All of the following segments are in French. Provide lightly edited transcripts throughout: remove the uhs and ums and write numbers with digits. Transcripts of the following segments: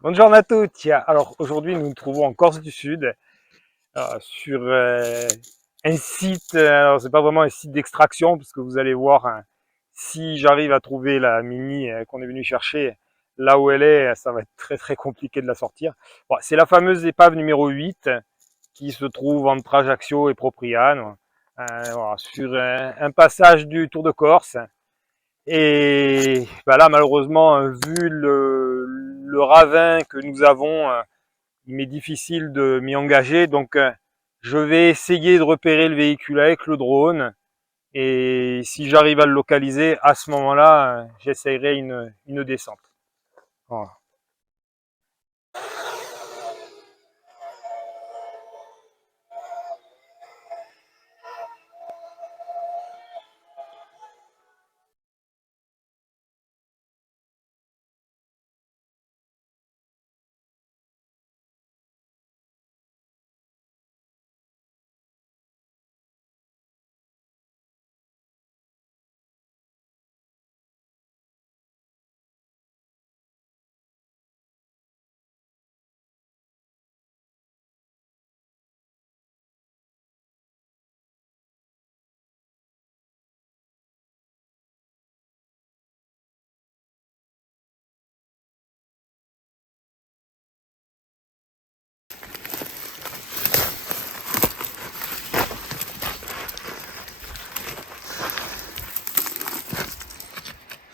Buongiorno a tutti. Alors aujourd'hui nous nous trouvons en Corse du Sud sur un site, alors c'est pas vraiment un site d'extraction parce que vous allez voir si j'arrive à trouver la Mini qu'on est venu chercher là où elle est, ça va être très compliqué de la sortir. Bon, c'est la fameuse épave numéro 8 qui se trouve entre Ajaccio et Propriano, voilà, sur un passage du Tour de Corse. Et bah là, malheureusement, vu le ravin que nous avons, il m'est difficile de m'y engager. Donc, je vais essayer de repérer le véhicule avec le drone. Et si j'arrive à le localiser, à ce moment-là, j'essayerai une descente. Voilà.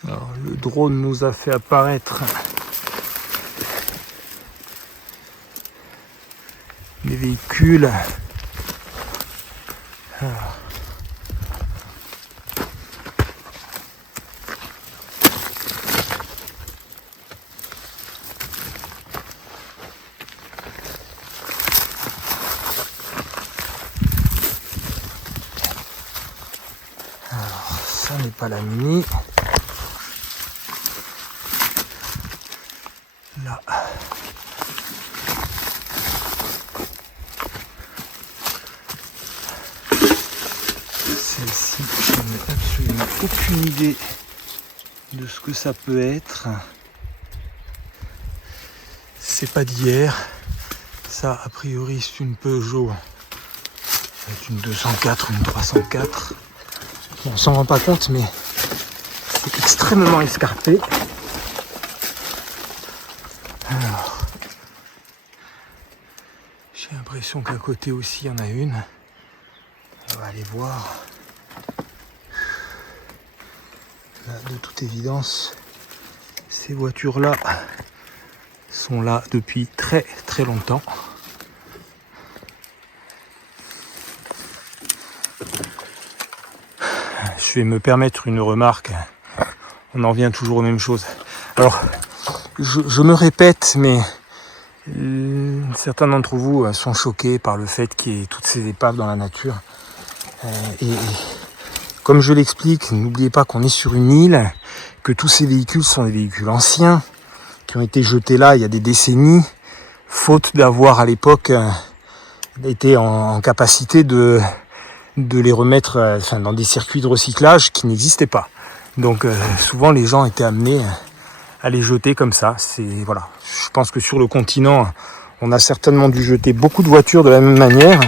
Alors, le drone nous a fait apparaître les véhicules. Alors. Ça n'est pas la Mini. Là. Celle-ci, je n'ai absolument aucune idée de ce que ça peut être. C'est pas d'hier. Ça, a priori, c'est une Peugeot. C'est une 204 ou une 304. Bon, on s'en rend pas compte, mais c'est extrêmement escarpé. Alors, j'ai l'impression qu'à côté aussi, il y en a une. On va aller voir. Là, de toute évidence, ces voitures-là sont là depuis très longtemps. Je vais me permettre une remarque. On en revient toujours aux mêmes choses. Alors, je me répète, mais certains d'entre vous sont choqués par le fait qu'il y ait toutes ces épaves dans la nature. Et comme je l'explique, n'oubliez pas qu'on est sur une île, que tous ces véhicules sont des véhicules anciens, qui ont été jetés là il y a des décennies, faute d'avoir à l'époque été en capacité de les remettre dans des circuits de recyclage qui n'existaient pas. Donc souvent les gens étaient amenés à les jeter comme ça. Voilà. Je pense que sur le continent, on a certainement dû jeter beaucoup de voitures de la même manière.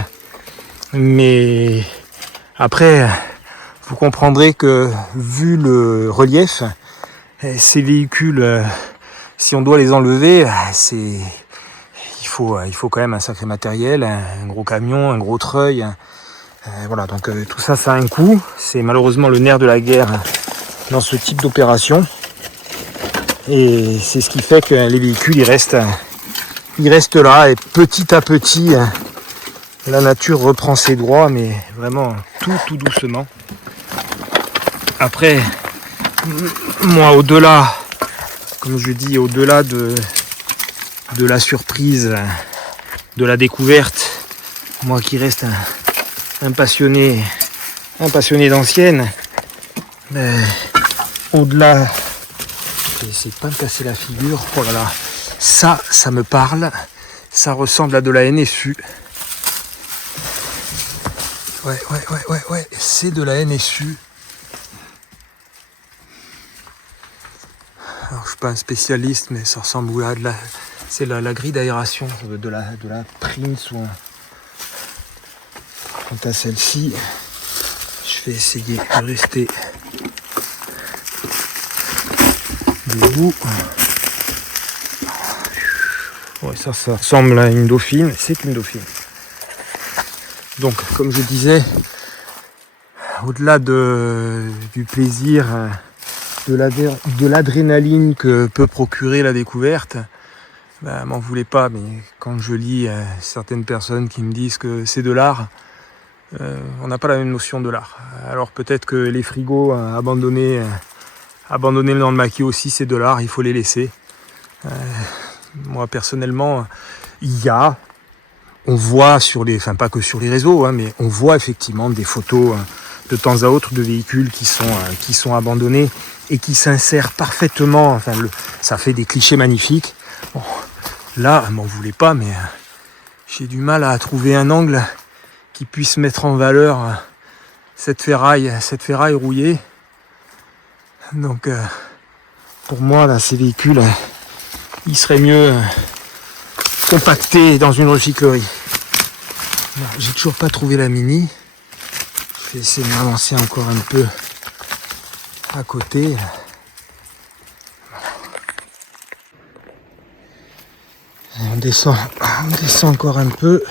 Mais après, vous comprendrez que vu le relief, ces véhicules, si on doit les enlever, il faut quand même un sacré matériel, un gros camion, un gros treuil. Voilà, donc tout ça, ça a un coût. C'est malheureusement le nerf de la guerre dans ce type d'opération. Et c'est ce qui fait que les véhicules, ils restent là. Et petit à petit, la nature reprend ses droits, mais vraiment tout doucement. Après, moi, au-delà, comme je dis, au-delà de la surprise, de la découverte, moi qui reste un passionné d'anciennes, au-delà, j'essaie de pas me casser la figure, oh là là, ça me parle, ça ressemble à de la NSU. Ouais, c'est de la NSU. Alors je suis pas un spécialiste, mais ça ressemble à c'est la grille d'aération de la Prince ou quant à celle-ci, je vais essayer de rester debout. Ouais, ça ressemble à une Dauphine, c'est une Dauphine. Donc, comme je disais, au-delà du plaisir, de l'adrénaline que peut procurer la découverte, m'en voulez pas, mais quand je lis certaines personnes qui me disent que c'est de l'art, on n'a pas la même notion de l'art. Alors peut-être que les frigos abandonnés dans le maquis aussi, c'est de l'art, il faut les laisser. Moi personnellement, on voit pas que sur les réseaux, mais on voit effectivement des photos de temps à autre de véhicules qui sont abandonnés et qui s'insèrent parfaitement, ça fait des clichés magnifiques. Bon, là, m'en voulez pas, mais j'ai du mal à trouver un angle qui puisse mettre en valeur cette ferraille rouillée. Donc pour moi, là, ces véhicules, il serait mieux compactés dans une recyclerie. J'ai toujours pas trouvé la Mini. Je vais essayer de m'avancer encore un peu à côté. Et on descend encore un peu,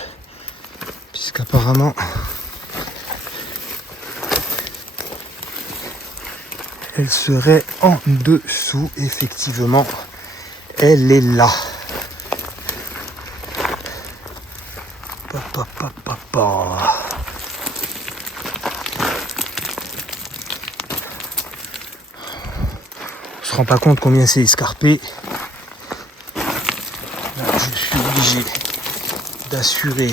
puisqu'apparemment elle serait en dessous. Effectivement, elle est là. On se rend pas compte combien c'est escarpé. Là, je suis obligé d'assurer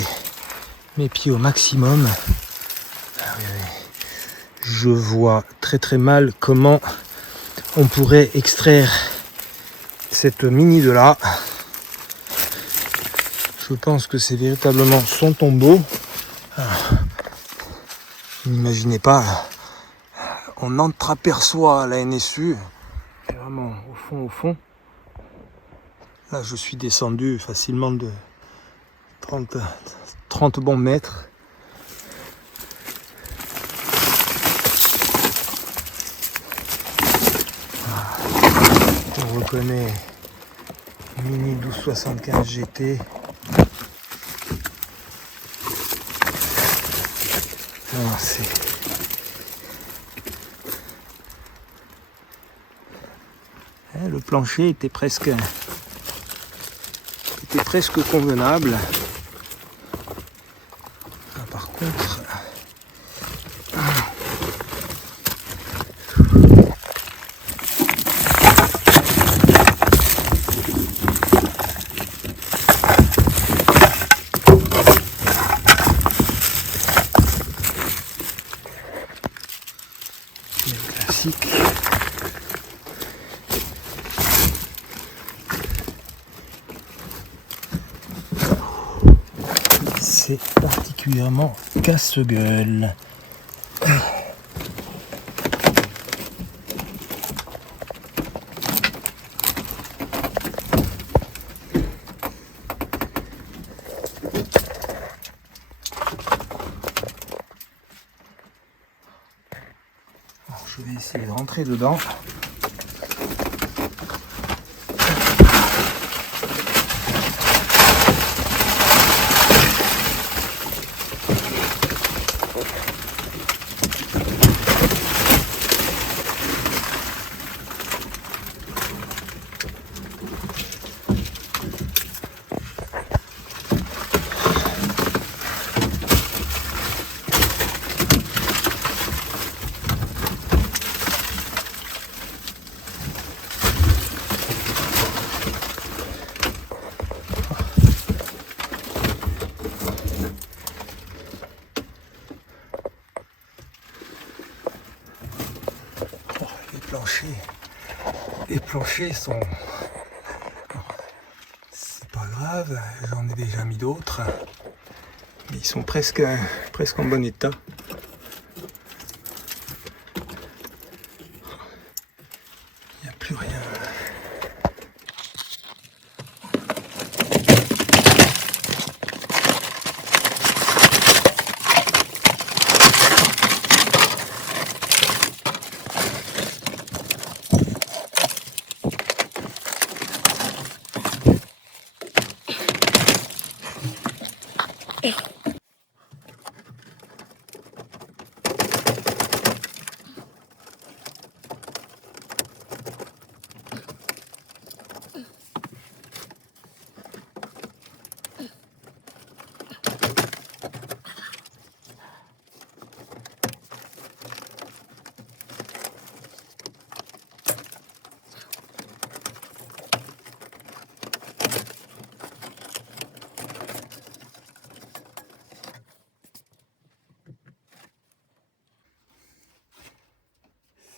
mes pieds au maximum. Je vois très mal comment on pourrait extraire cette Mini de là. Je pense que c'est véritablement son tombeau. N'imaginez pas, on entreaperçoit la NSU, vraiment au fond. Là, je suis descendu facilement de 30 bons mètres. On reconnaît Mini 1275 GT. Le plancher était presque convenable. Par contre, classique. C'est particulièrement casse-gueule. Alors, je vais essayer de rentrer dedans. clochers sont... C'est pas grave, j'en ai déjà mis d'autres. Mais ils sont presque en bon état. Il n'y a plus rien.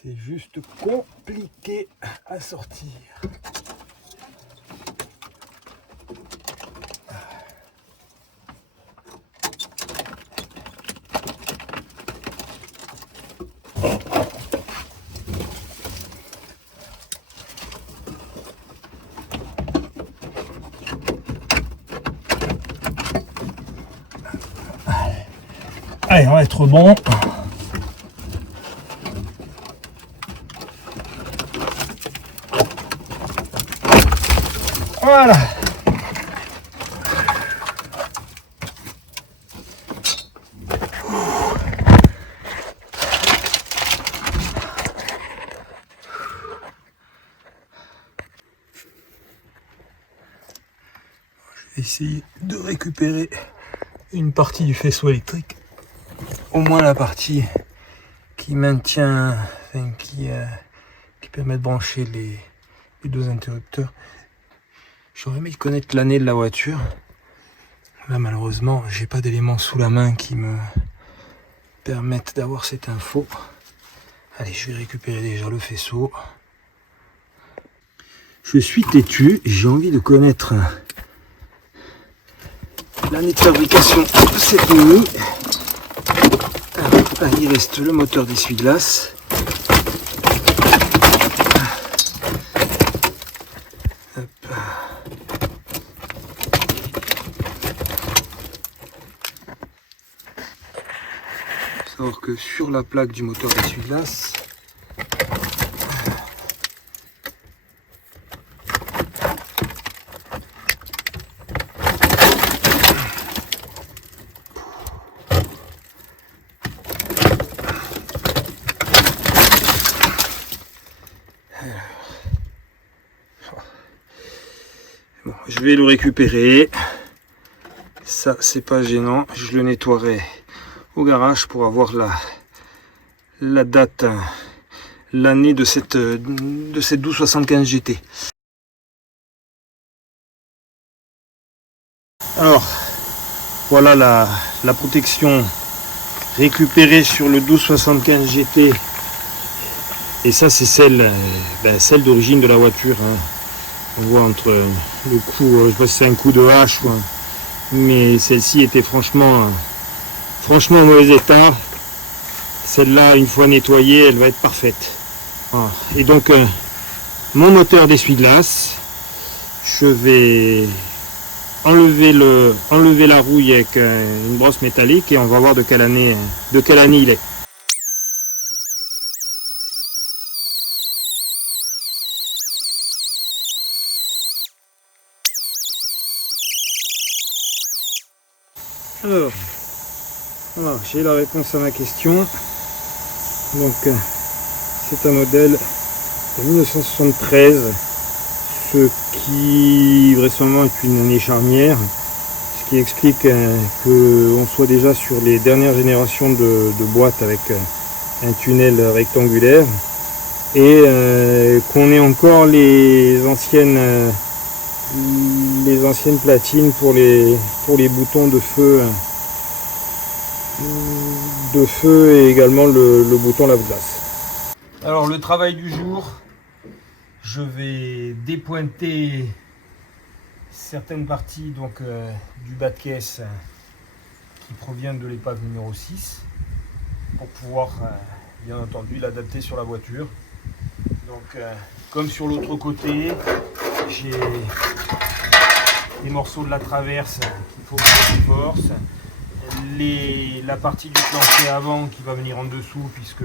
C'est juste compliqué à sortir. Allez, on va être bon. Voilà. Je vais essayer de récupérer une partie du faisceau électrique. Au moins la partie qui maintient, enfin, qui permet de brancher les deux interrupteurs. J'aurais aimé connaître l'année de la voiture. Là malheureusement j'ai pas d'éléments sous la main qui me permettent d'avoir cette info. Allez, je vais récupérer déjà le faisceau. Je suis têtu, j'ai envie de connaître l'année de fabrication de cette Mini. Là, il reste le moteur d'essuie-glace. Savoir que sur la plaque du moteur d'essuie-glace, bon, je vais le récupérer. Ça, c'est pas gênant. Je le nettoierai au garage pour avoir la date, l'année de cette 1275 GT. Alors, voilà la protection récupérée sur le 1275 GT. Et ça, c'est celle d'origine de la voiture. Hein. On voit entre le coup, je sais pas si c'est un coup de hache, quoi. Mais celle-ci était franchement en mauvais état. Celle-là, une fois nettoyée, elle va être parfaite. Voilà. Et donc, mon moteur d'essuie-glace, je vais enlever la rouille avec une brosse métallique et on va voir de quelle année il est. Alors, voilà, j'ai la réponse à ma question. Donc, c'est un modèle de 1973, ce qui vraisemblablement est une année charnière, ce qui explique qu'on soit déjà sur les dernières générations de boîtes avec un tunnel rectangulaire et qu'on ait encore les anciennes platines pour les boutons de feu et également le bouton lave-glace. Alors le travail du jour, je vais dépointer certaines parties donc, du bas de caisse qui proviennent de l'épave numéro 6 pour pouvoir bien entendu l'adapter sur la voiture. Donc comme sur l'autre côté, j'ai des morceaux de la traverse qu'il faut que je renforce, la partie du plancher avant qui va venir en dessous puisque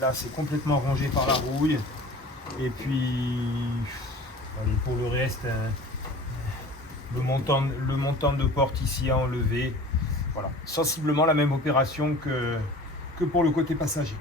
là c'est complètement rongé par la rouille, et puis allez, pour le reste le montant de porte ici à enlever. Voilà, sensiblement la même opération que pour le côté passager.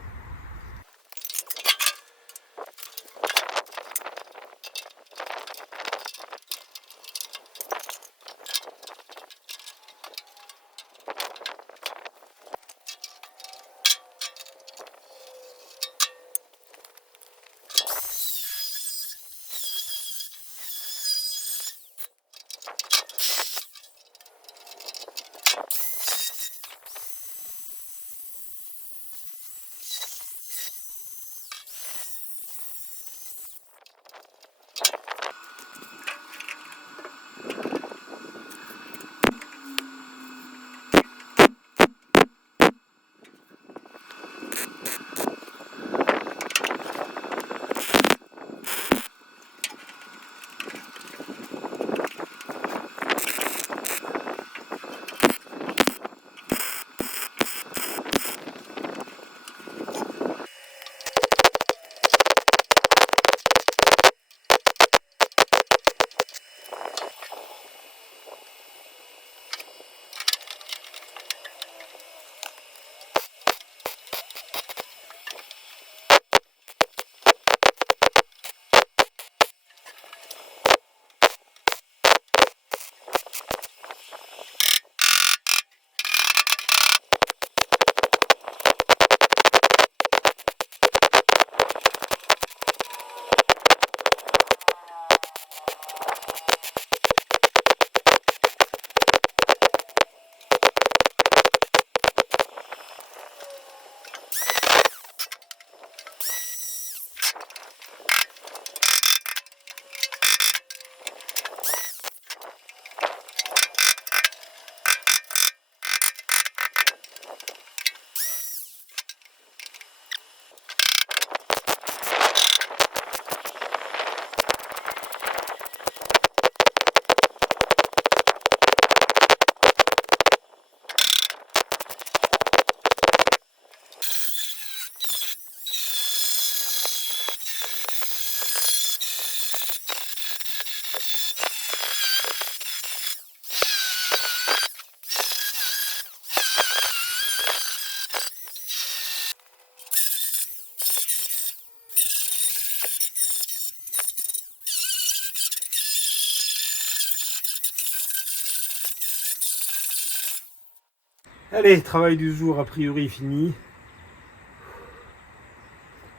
Allez, travail du jour a priori fini.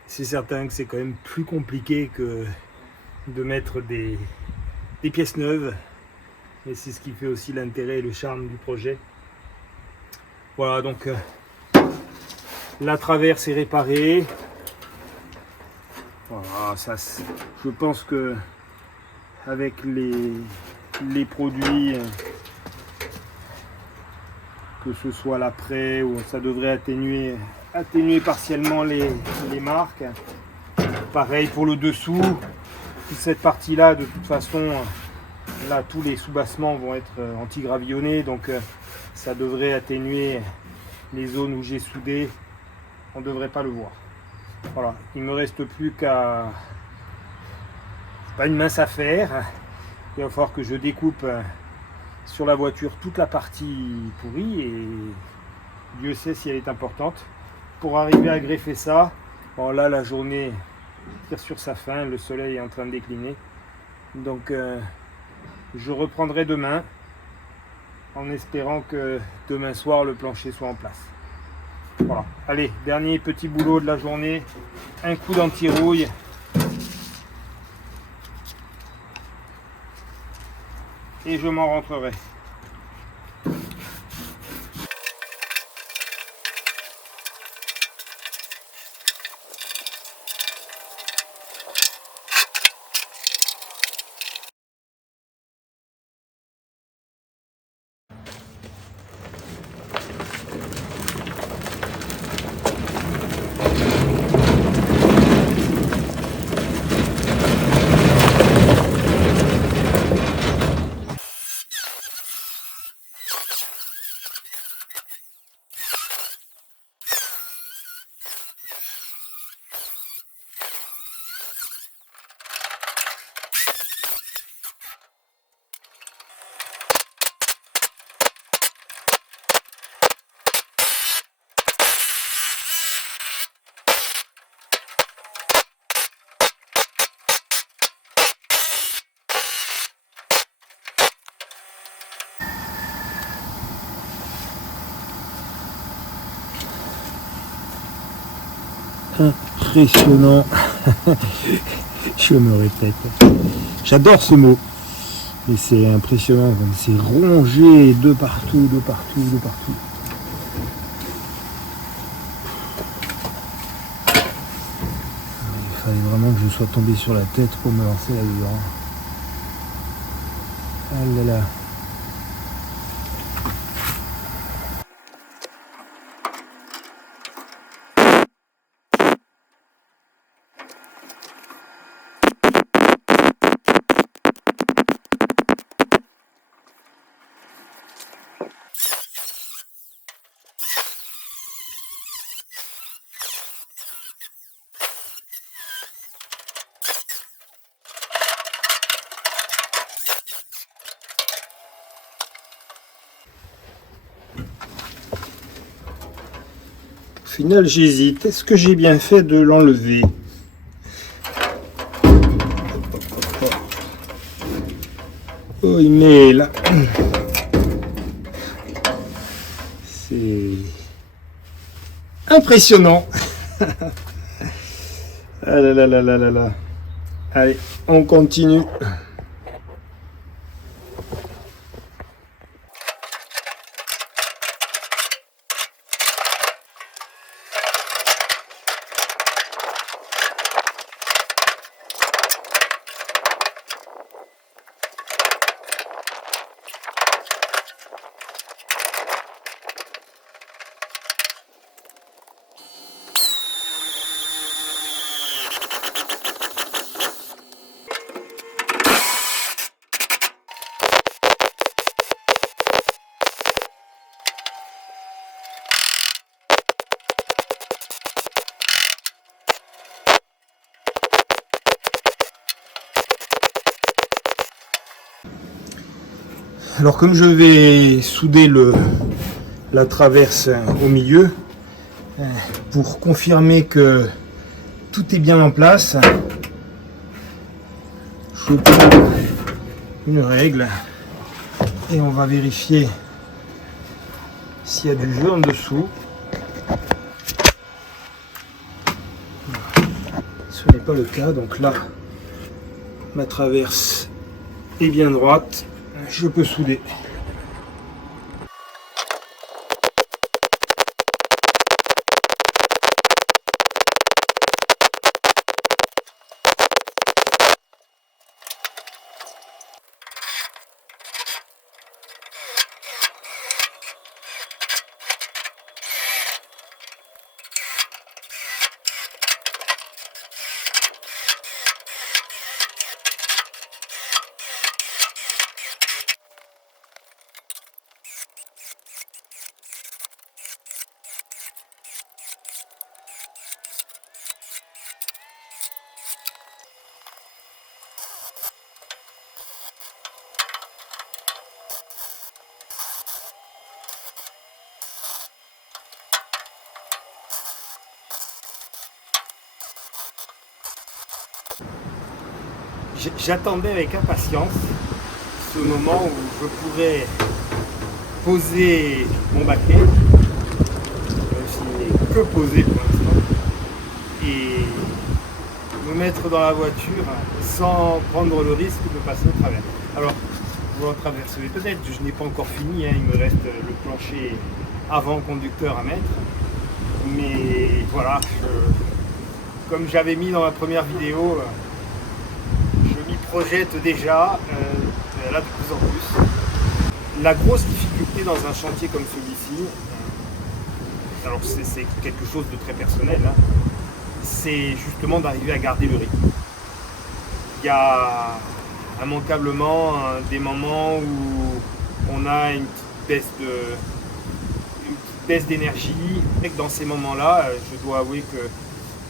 C'est certain que c'est quand même plus compliqué que de mettre des pièces neuves. Et c'est ce qui fait aussi l'intérêt et le charme du projet. Voilà, donc la traverse est réparée. Voilà, ça, je pense que avec les produits, que ce soit l'après, ou ça devrait atténuer partiellement les marques. Pareil pour le dessous, toute cette partie là, de toute façon, là tous les soubassements vont être anti-gravillonnés, donc ça devrait atténuer les zones où j'ai soudé. On ne devrait pas le voir. Voilà, il me reste plus qu'à, c'est pas une mince affaire, il va falloir que je découpe sur la voiture toute la partie pourrie, et Dieu sait si elle est importante, pour arriver à greffer ça. Bon, là la journée tire sur sa fin, le soleil est en train de décliner, donc je reprendrai demain en espérant que demain soir le plancher soit en place. Voilà, allez, dernier petit boulot de la journée, un coup d'anti-rouille. Et je m'en rentrerai. Impressionnant. Je me répète. J'adore ce mot. Mais c'est impressionnant, comme c'est rongé de partout, de partout, de partout. Il fallait vraiment que je sois tombé sur la tête pour me lancer là-dedans. Ah là là. Au final, j'hésite. Est-ce que j'ai bien fait de l'enlever? Oh, il met là. C'est impressionnant. Ah là là là là là là. Allez, on continue. Alors comme je vais souder la traverse au milieu, pour confirmer que tout est bien en place, je prends une règle et on va vérifier s'il y a du jeu en dessous. Ce n'est pas le cas, donc là, ma traverse est bien droite. Je peux souder. J'attendais avec impatience ce moment où je pourrais poser mon baquet, je n'ai que posé pour l'instant, et me mettre dans la voiture sans prendre le risque de passer au travers. Alors, vous en traverserez peut-être, je n'ai pas encore fini, hein, il me reste le plancher avant conducteur à mettre, mais voilà, comme j'avais mis dans ma première vidéo, projette déjà là de plus en plus. La grosse difficulté dans un chantier comme celui-ci, alors c'est quelque chose de très personnel, hein, c'est justement d'arriver à garder le rythme. Il y a immanquablement des moments où on a une petite baisse d'énergie. Et dans ces moments-là, je dois avouer que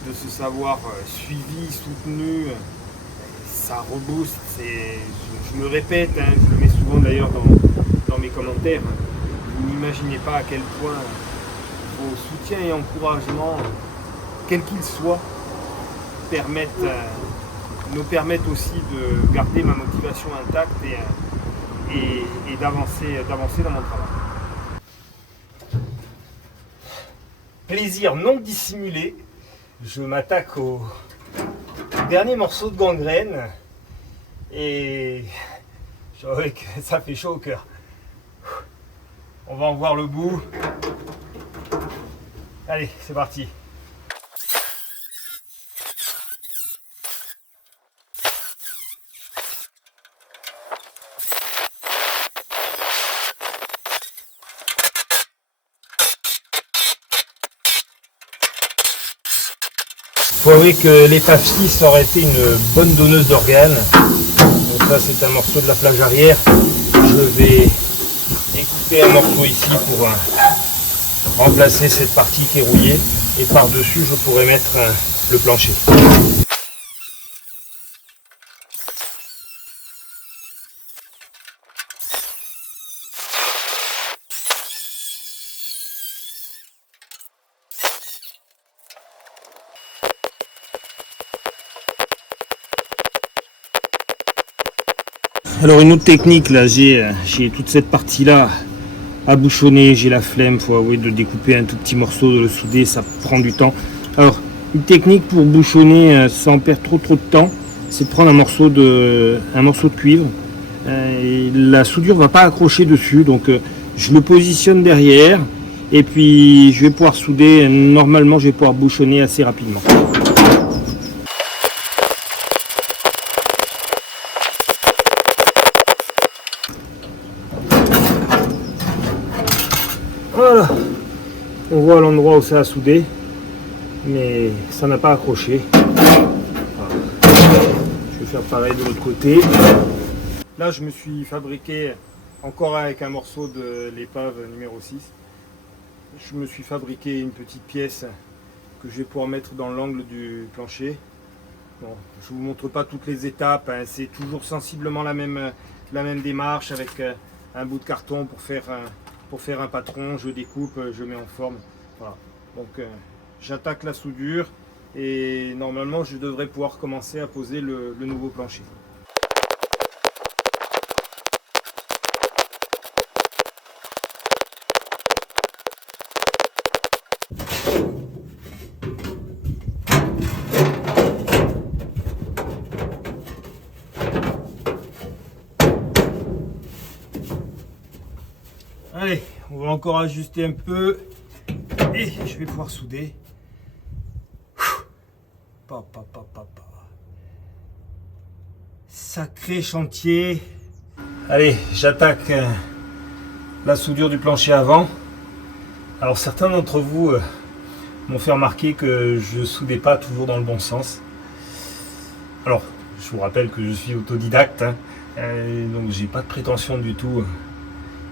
de se savoir suivi, soutenu, ça rebooste, je me répète, hein, je le mets souvent d'ailleurs dans mes commentaires, vous n'imaginez pas à quel point vos soutiens et encouragements, quels qu'ils soient, nous permettent aussi de garder ma motivation intacte et d'avancer dans mon travail. Plaisir non dissimulé je m'attaque au dernier morceau de gangrène et je vois que ça fait chaud au cœur. On va en voir le bout. Allez, c'est parti. Il faut avouer que l'épave 6 aurait été une bonne donneuse d'organes. Donc ça c'est un morceau de la plage arrière. Je vais découper un morceau ici pour remplacer cette partie qui est rouillée. Et par-dessus je pourrais mettre le plancher. Alors une autre technique, là, j'ai toute cette partie-là à bouchonner, j'ai la flemme, faut avouer, de découper un tout petit morceau, de le souder, ça prend du temps. Alors une technique pour bouchonner sans perdre trop de temps, c'est de prendre un morceau de cuivre. Et la soudure va pas accrocher dessus, donc je le positionne derrière et puis je vais pouvoir souder. Normalement je vais pouvoir bouchonner assez rapidement. Voilà, on voit l'endroit où ça a soudé, mais ça n'a pas accroché. Voilà. Je vais faire pareil de l'autre côté. Là, je me suis fabriqué, encore avec un morceau de l'épave numéro 6, je me suis fabriqué une petite pièce que je vais pouvoir mettre dans l'angle du plancher. Bon, je ne vous montre pas toutes les étapes, hein, c'est toujours sensiblement la même démarche avec un bout de carton pour faire un patron, je découpe, je mets en forme. Voilà. Donc j'attaque la soudure et normalement je devrais pouvoir commencer à poser le nouveau plancher. Allez, on va encore ajuster un peu et je vais pouvoir souder. Sacré chantier. Allez, j'attaque la soudure du plancher avant. Alors certains d'entre vous m'ont fait remarquer que je ne soudais pas toujours dans le bon sens. Alors, je vous rappelle que je suis autodidacte, hein, donc j'ai pas de prétention du tout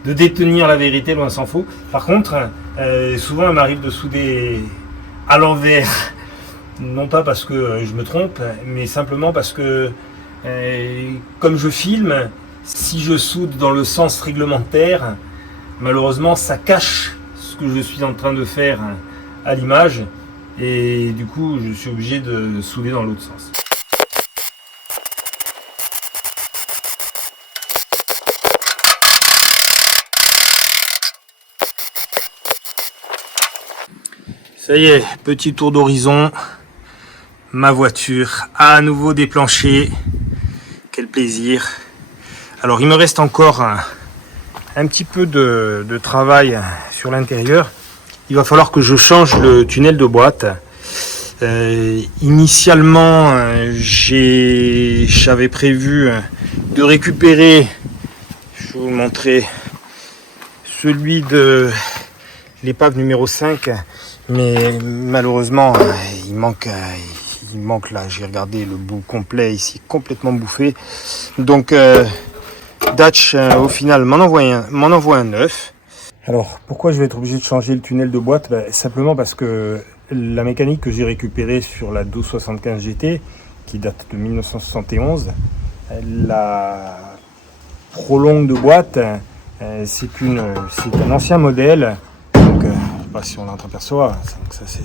de détenir la vérité, loin s'en faut. Par contre, souvent il m'arrive de souder à l'envers, non pas parce que je me trompe, mais simplement parce que comme je filme, si je soude dans le sens réglementaire, malheureusement ça cache ce que je suis en train de faire à l'image et du coup je suis obligé de souder dans l'autre sens. Ça y est, petit tour d'horizon, ma voiture a à nouveau des planchers, quel plaisir. Alors il me reste encore un petit peu de travail sur l'intérieur, il va falloir que je change le tunnel de boîte. Initialement j'avais prévu de récupérer, je vais vous montrer, celui de l'épave numéro 5. Mais malheureusement, il manque là, j'ai regardé le bout complet ici, complètement bouffé. Donc Dutch au final m'en envoie un neuf. Alors pourquoi je vais être obligé de changer le tunnel de boîte? Simplement parce que la mécanique que j'ai récupérée sur la 1275 GT, qui date de 1971, la prolongue de boîte, c'est un ancien modèle. Donc, je ne sais pas si on l'entreaperçoit, ça c'est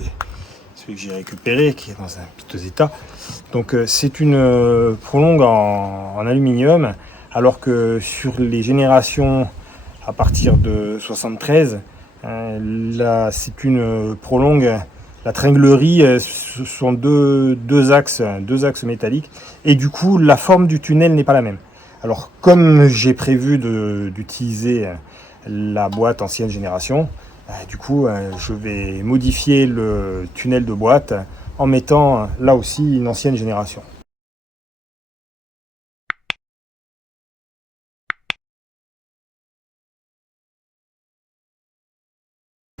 celui que j'ai récupéré qui est dans un piteux état. Donc c'est une prolongue en aluminium, alors que sur les générations à partir de 73, là c'est une prolongue, La tringlerie, ce sont deux axes métalliques, et du coup la forme du tunnel n'est pas la même. Alors comme j'ai prévu d'utiliser la boîte ancienne génération, du coup je vais modifier le tunnel de boîte en mettant là aussi une ancienne génération.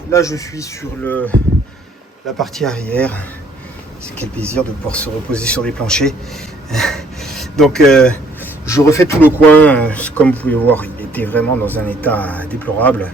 Là je suis sur la partie arrière. C'est quel plaisir de pouvoir se reposer sur des planchers. Donc je refais tout le coin. Comme vous pouvez voir, il était vraiment dans un état déplorable.